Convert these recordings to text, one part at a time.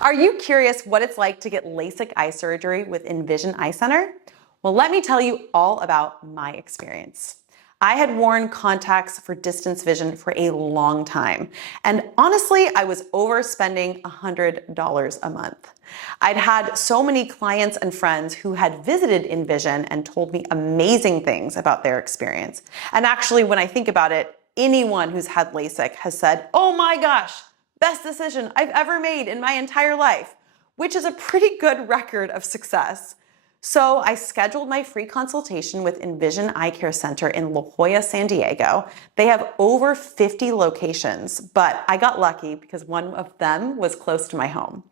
Are you curious what it's like to get LASIK eye surgery with Nvision Eye Center? Well, let me tell you all about my experience. I had worn contacts for distance vision for a long time, and honestly, I was overspending $100 a month. I'd had so many clients and friends who had visited Nvision and told me amazing things about their experience. And actually, when I think about it, anyone who's had LASIK has said, "Oh my gosh, best decision I've ever made in my entire life," which is a pretty good record of success. So I scheduled my free consultation with Nvision Eye Care Center in La Jolla, San Diego. They have over 50 locations, but I got lucky because one of them was close to my home.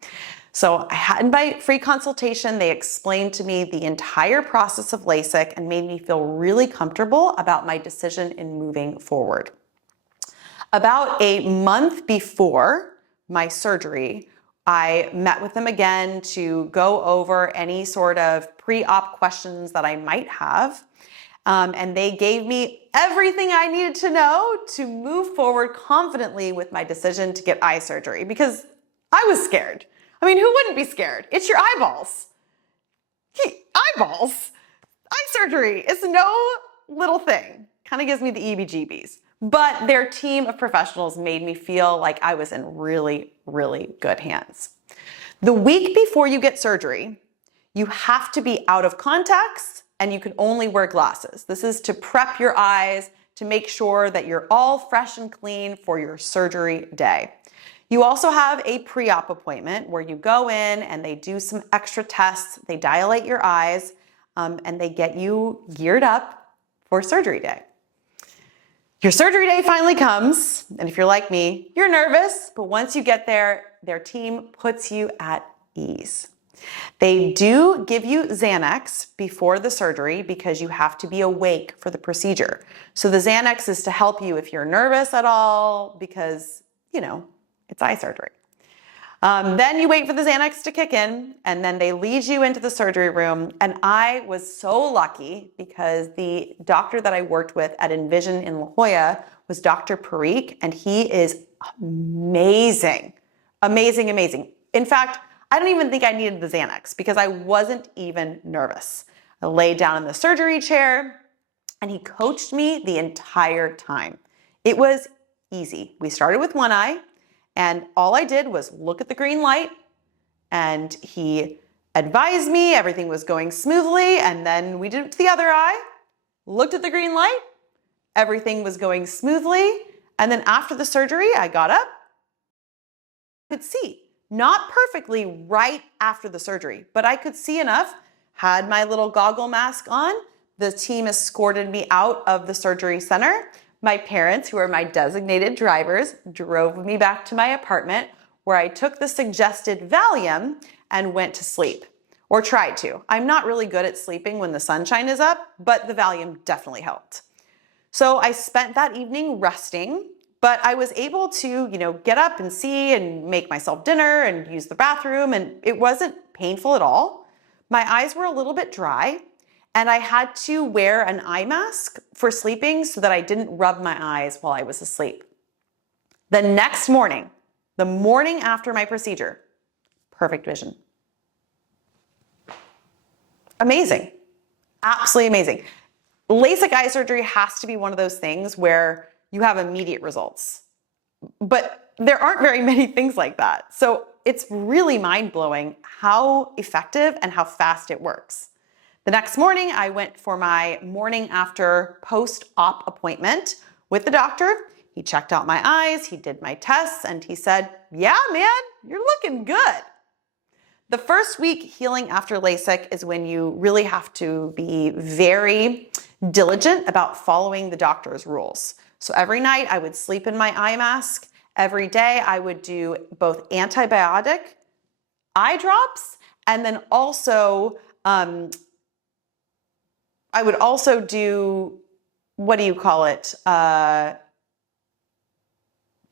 So I had my free consultation. They explained to me the entire process of LASIK and made me feel really comfortable about my decision in moving forward. About a month before my surgery, I met with them again to go over any sort of pre-op questions that I might have. And they gave me everything I needed to know to move forward confidently with my decision to get eye surgery because I was scared. I mean, who wouldn't be scared? It's your eyeballs. Eyeballs. Eye surgery is no little thing. Kind of gives me the EBGBs. But their team of professionals made me feel like I was in really, really good hands. The week before you get surgery, you have to be out of contacts and you can only wear glasses. This is to prep your eyes to make sure that you're all fresh and clean for your surgery day. You also have a pre-op appointment where you go in and they do some extra tests, they dilate your eyes, and they get you geared up for surgery day. Your surgery day finally comes, and if you're like me, you're nervous, but once you get there, their team puts you at ease. They do give you Xanax before the surgery because you have to be awake for the procedure. So the Xanax is to help you if you're nervous at all because, it's eye surgery. Then you wait for the Xanax to kick in, and then they lead you into the surgery room. And I was so lucky because the doctor that I worked with at Nvision in La Jolla was Dr. Parikh, and he is amazing. Amazing, amazing. In fact, I don't even think I needed the Xanax because I wasn't even nervous. I laid down in the surgery chair, and he coached me the entire time. It was easy. We started with one eye. And all I did was look at the green light, and he advised me everything was going smoothly. And then we did it to the other eye, looked at the green light, everything was going smoothly. And then after the surgery, I got up, could see, not perfectly right after the surgery, but I could see enough, had my little goggle mask on. The team escorted me out of the surgery center. My parents, who are my designated drivers, drove me back to my apartment where I took the suggested Valium and went to sleep, or tried to. I'm not really good at sleeping when the sunshine is up, but the Valium definitely helped. So I spent that evening resting, but I was able to, get up and see and make myself dinner and use the bathroom, and it wasn't painful at all. My eyes were a little bit dry, and I had to wear an eye mask for sleeping so that I didn't rub my eyes while I was asleep. The next morning, the morning after my procedure, perfect vision. Amazing. Absolutely amazing. LASIK eye surgery has to be one of those things where you have immediate results. But there aren't very many things like that. So it's really mind-blowing how effective and how fast it works. The next morning, I went for my morning after post-op appointment with the doctor. He checked out my eyes, he did my tests, and he said, "Yeah, man, you're looking good." The first week healing after LASIK is when you really have to be very diligent about following the doctor's rules. So every night I would sleep in my eye mask. Every day I would do both antibiotic eye drops and then also I would also do,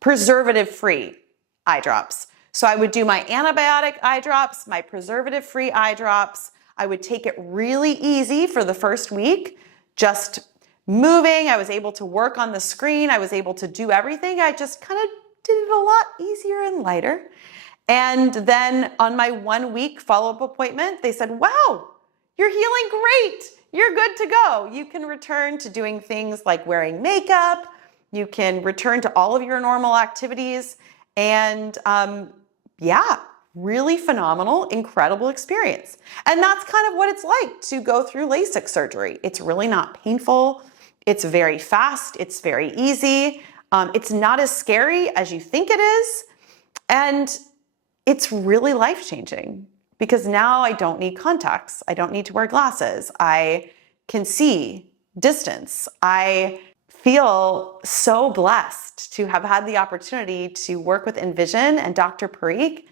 preservative-free eye drops. So I would do my antibiotic eye drops, my preservative-free eye drops. I would take it really easy for the first week, just moving. I was able to work on the screen. I was able to do everything. I just kind of did it a lot easier and lighter. And then on my 1-week follow-up appointment, they said, wow, you're healing great. You're good to go. You can return to doing things like wearing makeup. You can return to all of your normal activities. And yeah, really phenomenal, incredible experience. And that's kind of what it's like to go through LASIK surgery. It's really not painful. It's very fast. It's very easy. It's not as scary as you think it is. And it's really life-changing because now I don't need contacts. I don't need to wear glasses. I can see distance. I feel so blessed to have had the opportunity to work with Nvision and Dr. Parikh.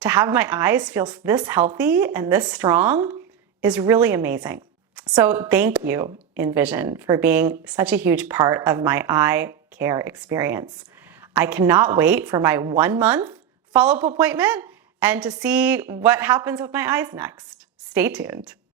To have my eyes feel this healthy and this strong is really amazing. So thank you, Nvision, for being such a huge part of my eye care experience. I cannot wait for my 1-month follow-up appointment and to see what happens with my eyes next. Stay tuned.